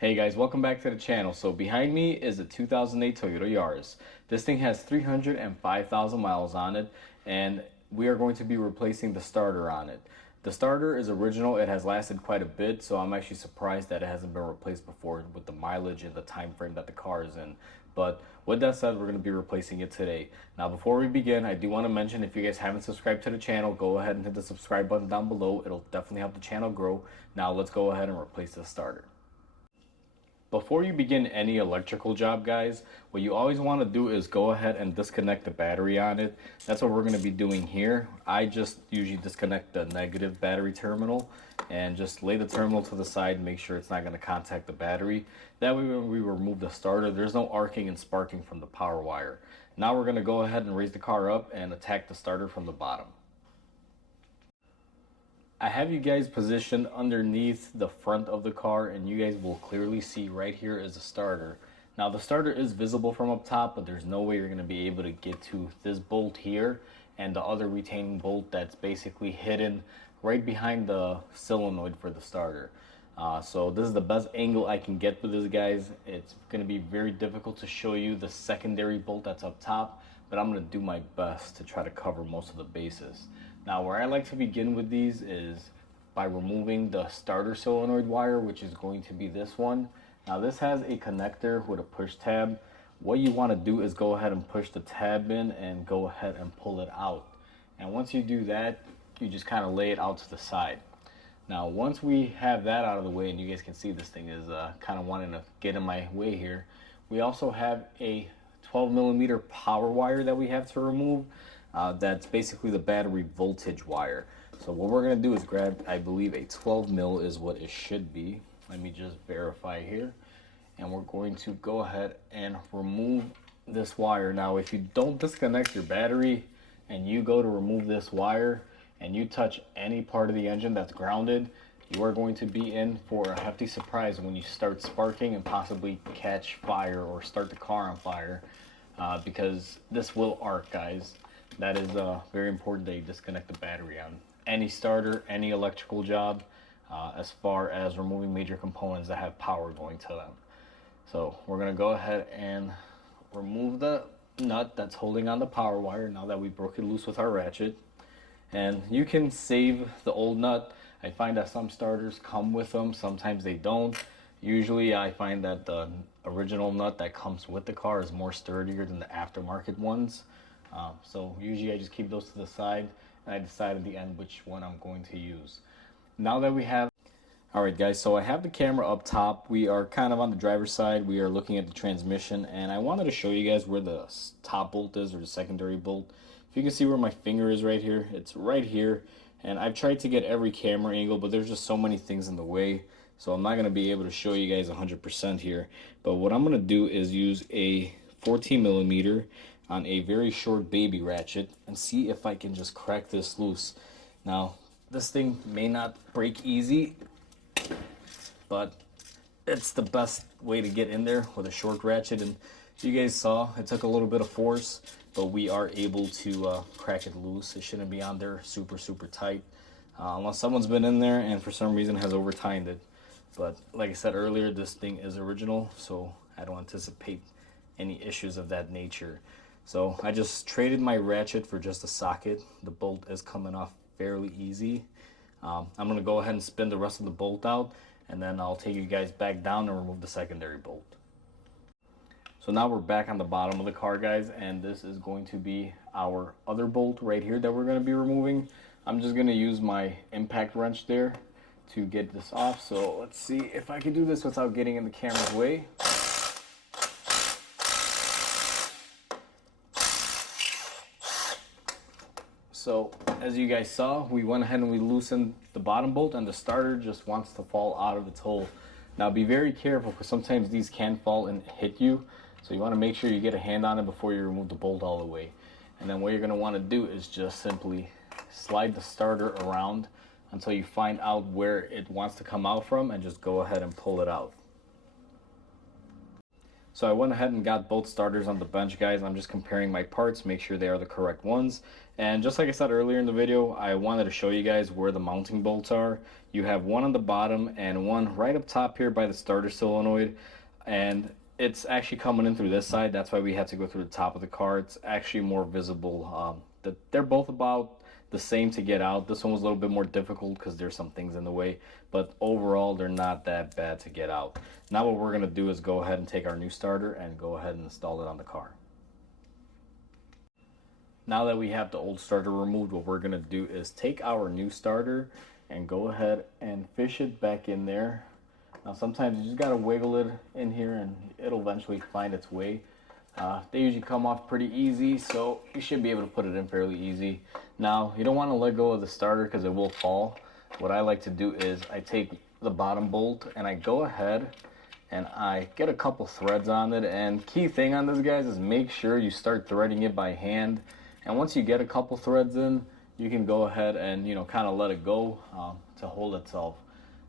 Hey guys, welcome back to the channel. So behind me is a 2008 Toyota Yaris. This thing has 305,000 miles on it, and we are going to be replacing the starter on it. The starter is original. It has lasted quite a bit, so I'm actually surprised that it hasn't been replaced before with the mileage and the time frame that the car is in. But with that said, we're going to be replacing it today. Now before we begin, I do want to mention, if you guys haven't subscribed to the channel, go ahead and hit the subscribe button down below. It'll definitely help the channel grow. Now let's go ahead and replace the starter. Before you begin any electrical job, guys, what you always want to do is go ahead and disconnect the battery on it. That's what we're going to be doing here. I just usually disconnect the negative battery terminal and just lay the terminal to the side and make sure it's not going to contact the battery. That way when we remove the starter, there's no arcing and sparking from the power wire. Now we're going to go ahead and raise the car up and attack the starter from the bottom. I have you guys positioned underneath the front of the car, and you guys will clearly see right here is the starter. Now the starter is visible from up top, but there's no way you're going to be able to get to this bolt here and the other retaining bolt that's basically hidden right behind the solenoid for the starter. So this is the best angle I can get with this, guys. It's going to be very difficult to show you the secondary bolt that's up top, but I'm going to do my best to try to cover most of the bases. Now where I like to begin with these is by removing the starter solenoid wire, which is going to be this one. Now this has a connector with a push tab. What you want to do is go ahead and push the tab in and go ahead and pull it out. And once you do that, you just kind of lay it out to the side. Now once we have that out of the way, and you guys can see this thing is kind of wanting to get in my way here, we also have a 12mm power wire that we have to remove. That's basically the battery voltage wire. So what we're going to do is grab, I believe a 12mm is what it should be. Let me just verify here. And we're going to go ahead and remove this wire. Now if you don't disconnect your battery and you go to remove this wire and you touch any part of the engine that's grounded, you are going to be in for a hefty surprise when you start sparking and possibly catch fire or start the car on fire, because this will arc, guys. That is very important that you disconnect the battery on any starter, any electrical job, as far as removing major components that have power going to them. So we're going to go ahead and remove the nut that's holding on the power wire now that we broke it loose with our ratchet. And you can save the old nut. I find that some starters come with them, sometimes they don't. Usually I find that the original nut that comes with the car is more sturdier than the aftermarket ones. So usually I just keep those to the side, and I decide at the end which one I'm going to use. Now that we have, all right guys, so I have the camera up top. We are kind of on the driver's side. We are looking at the transmission, and I wanted to show you guys where the top bolt is, or the secondary bolt. If you can see where my finger is right here, it's right here. And I've tried to get every camera angle, but there's just so many things in the way. So I'm not going to be able to show you guys 100% here. But what I'm going to do is use a 14mm on a very short baby ratchet and see if I can just crack this loose. Now this thing may not break easy, but it's the best way to get in there with a short ratchet. And you guys saw it took a little bit of force, but we are able to crack it loose. It shouldn't be on there super tight, unless someone's been in there and for some reason has over tightened it. But like I said earlier, this thing is original, so I don't anticipate any issues of that nature. So I just traded my ratchet for just a socket. The bolt is coming off fairly easy. I'm going to go ahead and spin the rest of the bolt out, and then I'll take you guys back down and remove the secondary bolt. So now we're back on the bottom of the car, guys, and this is going to be our other bolt right here that we're going to be removing. I'm just going to use my impact wrench there to get this off. So let's see if I can do this without getting in the camera's way. So as you guys saw, we went ahead and we loosened the bottom bolt, and the starter just wants to fall out of its hole. Now be very careful, because sometimes these can fall and hit you. So you want to make sure you get a hand on it before you remove the bolt all the way. And then what you're going to want to do is just simply slide the starter around until you find out where it wants to come out from, and just go ahead and pull it out. So I went ahead and got both starters on the bench, guys. I'm just comparing my parts, make sure they are the correct ones. And just like I said earlier in the video, I wanted to show you guys where the mounting bolts are. You have one on the bottom and one right up top here by the starter solenoid. And it's actually coming in through this side. That's why we had to go through the top of the car. It's actually more visible. They're both about the same to get out. This one was a little bit more difficult because there's some things in the way, but overall they're not that bad to get out. Now what we're going to do is go ahead and take our new starter and go ahead and install it on the car. Now that we have the old starter removed, what we're going to do is take our new starter and go ahead and fish it back in there. Now sometimes you just got to wiggle it in here and it'll eventually find its way. They usually come off pretty easy, so you should be able to put it in fairly easy. Now, you don't want to let go of the starter because it will fall. What I like to do is I take the bottom bolt and I go ahead and I get a couple threads on it. And key thing on this, guys, is make sure you start threading it by hand. And once you get a couple threads in, you can go ahead and, kind of let it go to hold itself.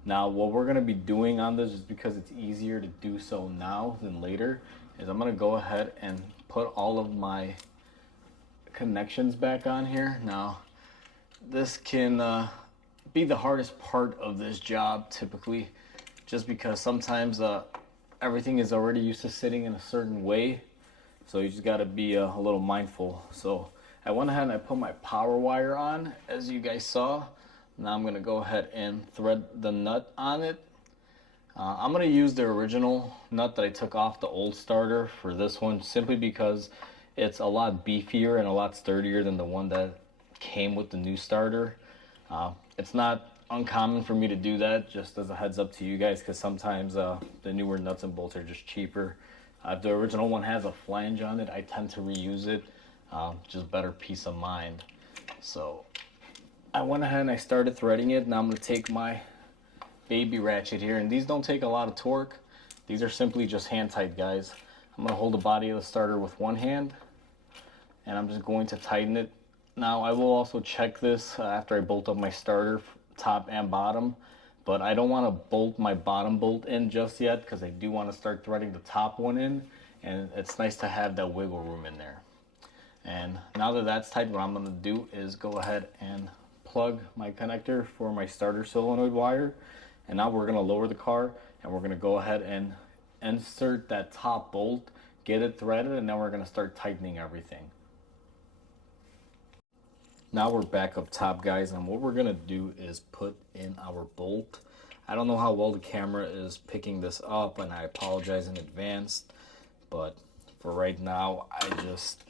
Now, what we're going to be doing on this, just because it's easier to do so now than later, is I'm going to go ahead and put all of my connections back on here. Now, this can be the hardest part of this job typically, just because sometimes everything is already used to sitting in a certain way. So you just got to be a little mindful. So I went ahead and I put my power wire on, as you guys saw. Now I'm going to go ahead and thread the nut on it. I'm going to use the original nut that I took off the old starter for this one, simply because it's a lot beefier and a lot sturdier than the one that came with the new starter. It's not uncommon for me to do that, just as a heads up to you guys, because sometimes the newer nuts and bolts are just cheaper. If the original one has a flange on it, I tend to reuse it, just better peace of mind. So I went ahead and I started threading it. Now I'm going to take my baby ratchet here, and these don't take a lot of torque. These are simply just hand tight, guys. I'm going to hold the body of the starter with one hand and I'm just going to tighten it. Now I will also check this after I bolt up my starter, top and bottom, but I don't want to bolt my bottom bolt in just yet because I do want to start threading the top one in, and it's nice to have that wiggle room in there. And now that that's tight, what I'm going to do is go ahead and plug my connector for my starter solenoid wire. And now we're going to lower the car and we're going to go ahead and insert that top bolt, get it threaded, and then we're going to start tightening everything. Now we're back up top, guys, and what we're going to do is put in our bolt. I don't know how well the camera is picking this up, and I apologize in advance, but for right now I just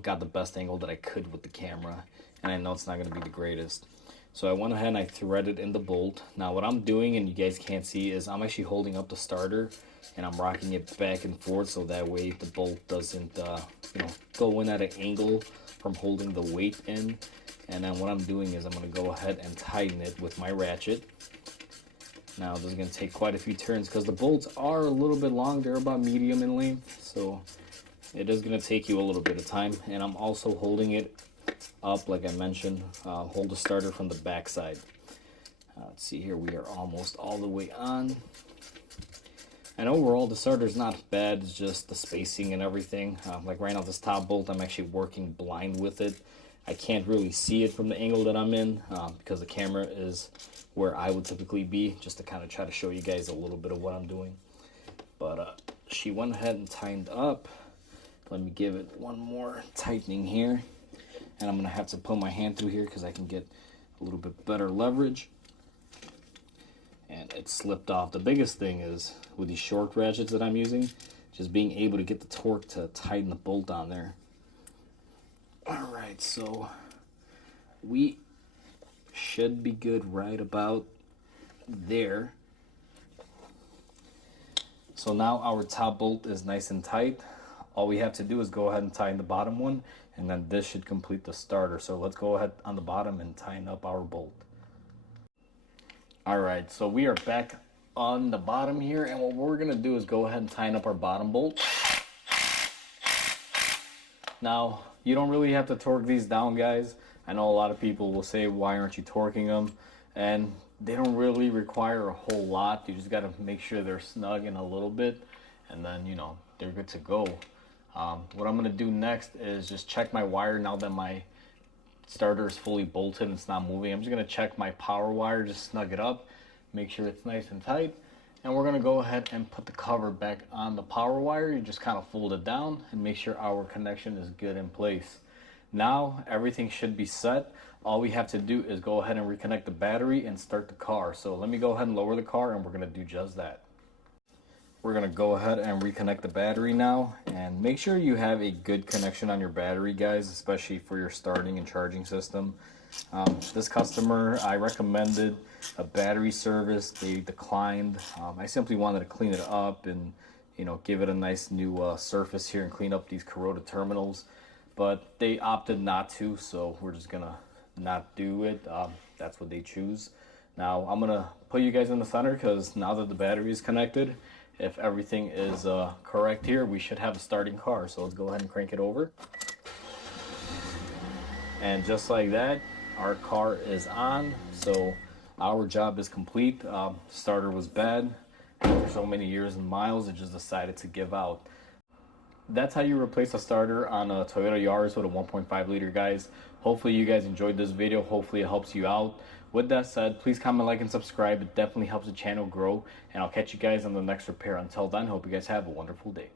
got the best angle that I could with the camera, and I know it's not going to be the greatest. So I went ahead and I threaded in the bolt. Now what I'm doing, and you guys can't see, is I'm actually holding up the starter and I'm rocking it back and forth so that way the bolt doesn't go in at an angle from holding the weight in. And then what I'm doing is I'm going to go ahead and tighten it with my ratchet. Now this is going to take quite a few turns because the bolts are a little bit long. They're about medium in length, so it is going to take you a little bit of time. And I'm also holding it up, like I mentioned, hold the starter from the back side. Let's see here, we are almost all the way on. And overall the starter's not bad, it's just the spacing and everything. Like right now this top bolt, I'm actually working blind with it. I can't really see it from the angle that I'm in because the camera is where I would typically be, just to kind of try to show you guys a little bit of what I'm doing. But she went ahead and tightened up. Let me give it one more tightening here. And I'm going to have to put my hand through here because I can get a little bit better leverage. And it slipped off. The biggest thing is with these short ratchets that I'm using, just being able to get the torque to tighten the bolt on there. Alright, so we should be good right about there. So now our top bolt is nice and tight. All we have to do is go ahead and tighten the bottom one, and then this should complete the starter. So let's go ahead on the bottom and tighten up our bolt. Alright, so we are back on the bottom here, and what we're going to do is go ahead and tighten up our bottom bolt. Now, you don't really have to torque these down, guys. I know a lot of people will say, why aren't you torquing them? And they don't really require a whole lot. You just got to make sure they're snug in a little bit. and then, you know, they're good to go. What I'm gonna do next is just check my wire now that my starter is fully bolted and it's not moving. I'm just gonna check my power wire, just snug it up, make sure it's nice and tight. And we're gonna go ahead and put the cover back on the power wire. You just kind of fold it down and make sure our connection is good in place. Now everything should be set. All we have to do is go ahead and reconnect the battery and start the car. So let me go ahead and lower the car and we're gonna do just that. We're gonna go ahead and reconnect the battery now, and make sure you have a good connection on your battery, guys, especially for your starting and charging system. This customer, I recommended a battery service. They declined. I simply wanted to clean it up and, you know, give it a nice new surface here and clean up these corroded terminals, but they opted not to, so we're just gonna not do it. That's what they choose. Now I'm gonna put you guys in the center, because now that the battery is connected, if everything is correct here, we should have a starting car. So let's go ahead and crank it over. And just like that, our car is on. So our job is complete. Starter was bad. After so many years and miles, it just decided to give out. That's how you replace a starter on a Toyota Yaris with a 1.5 liter, guys. Hopefully you guys enjoyed this video. Hopefully it helps you out. With that said, please comment, like, and subscribe. It definitely helps the channel grow. And I'll catch you guys on the next repair. Until then, hope you guys have a wonderful day.